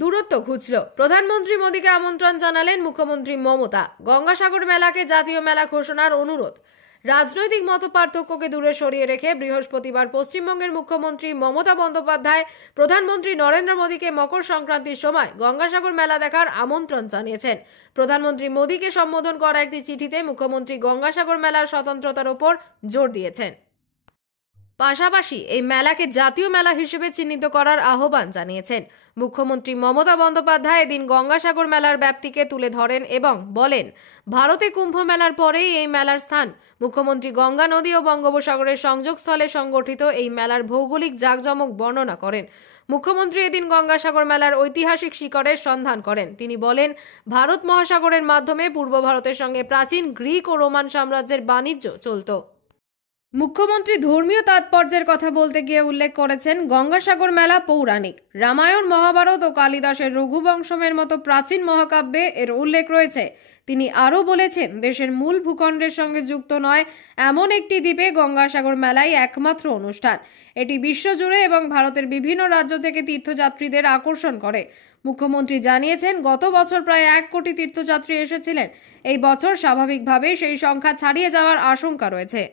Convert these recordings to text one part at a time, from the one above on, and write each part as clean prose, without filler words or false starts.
দূরত্ব ঘুচল। প্রধানমন্ত্রী মোদীকে আমন্ত্রণ জানালেন মুখ্যমন্ত্রী মমতা। গঙ্গাসাগর মেলাকে জাতীয় মেলা ঘোষণার অনুরোধ। রাজনৈতিক মতপার্থক্যকে দূরে সরিয়ে রেখে বৃহস্পতিবার পশ্চিমবঙ্গের মুখ্যমন্ত্রী মমতা বন্দ্যোপাধ্যায় প্রধানমন্ত্রী নরেন্দ্র মোদীকে মকর সংক্রান্তির সময় গঙ্গাসাগর মেলা দেখার আমন্ত্রণ জানিয়েছেন। প্রধানমন্ত্রী মোদীকে সম্বোধন করা একটি চিঠিতে মুখ্যমন্ত্রী গঙ্গাসাগর মেলার স্বতন্ত্রতার ওপর জোর দিয়েছেন। পাশাপাশি এই মেলাকে জাতীয় মেলা হিসেবে চিহ্নিত করার আহ্বান জানিয়েছেন। মুখ্যমন্ত্রী মমতা বন্দ্যোপাধ্যায় এদিন গঙ্গাসাগর মেলার ব্যাপ্তিকে তুলে ধরেন এবং বলেন, ভারতে কুম্ভ মেলার পরেই এই মেলার স্থান। মুখ্যমন্ত্রী গঙ্গা নদী ও বঙ্গোপসাগরের সংযোগস্থলে সংগঠিত এই মেলার ভৌগোলিক জাঁকজমক বর্ণনা করেন। মুখ্যমন্ত্রী এদিন গঙ্গাসাগর মেলার ঐতিহাসিক শিকড়ের সন্ধান করেন। তিনি বলেন, ভারত মহাসাগরের মাধ্যমে পূর্ব ভারতের সঙ্গে প্রাচীন গ্রিক ও রোমান সাম্রাজ্যের বাণিজ্য চলত। মুখ্যমন্ত্রী ধর্মীয় তাৎপর্যের কথা বলতে গিয়ে উল্লেখ করেছেন, গঙ্গাসাগর মেলা পৌরাণিক। রামায়ণ, মহাভারত ও কালিদাসের রঘুবংশমের মতো প্রাচীন মহাকাব্যে এর উল্লেখ রয়েছে। তিনি আরও বলেছেন, দেশের মূল ভূখণ্ডের সঙ্গে যুক্ত নয় এমন একটি দ্বীপে গঙ্গাসাগর মেলাই একমাত্র অনুষ্ঠান। এটি বিশ্বজুড়ে এবং ভারতের বিভিন্ন রাজ্য থেকে তীর্থযাত্রীদের আকর্ষণ করে। মুখ্যমন্ত্রী জানিয়েছেন, গত বছর প্রায় 1 কোটি তীর্থযাত্রী এসেছিলেন। এই বছর স্বাভাবিকভাবেই সেই সংখ্যা ছাড়িয়ে যাওয়ার আশঙ্কা রয়েছে।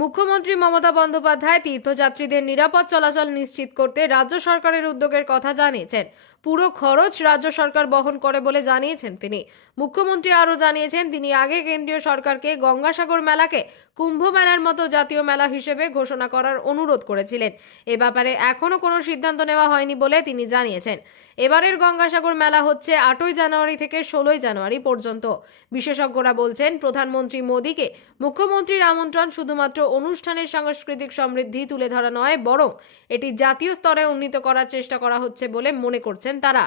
মুখ্যমন্ত্রী মমতা বন্দ্যোপাধ্যায় তীর্থযাত্রীদের নিরাপদ চলাচল নিশ্চিত করতে রাজ্য সরকারের উদ্যোগের কথা জানিয়েছেন। পুরো খরচ রাজ্য সরকার বহন করে বলে জানিয়েছেন তিনি। মুখ্যমন্ত্রী আরও জানিয়েছেন, তিনি আগে কেন্দ্রীয় সরকারকে গঙ্গাসাগর মেলাকে কুম্ভ মেলার মতো জাতীয় মেলা হিসেবে ঘোষণা করার অনুরোধ করেছিলেন। এ ব্যাপারে এখনও কোনো সিদ্ধান্ত নেওয়া হয়নি বলে তিনি জানিয়েছেন। এবারের গঙ্গাসাগর মেলা হচ্ছে 8ই জানুয়ারি থেকে 16ই জানুয়ারি পর্যন্ত। বিশেষজ্ঞরা বলছেন, প্রধানমন্ত্রী মোদীকে মুখ্যমন্ত্রীর আমন্ত্রণ শুধুমাত্র অনুষ্ঠানের সাংস্কৃতিক সমৃদ্ধি তুলে ধরা নয়, বরং এটি জাতীয় স্তরে উন্নীত করার চেষ্টা করা হচ্ছে বলে মনে করছেন তারা।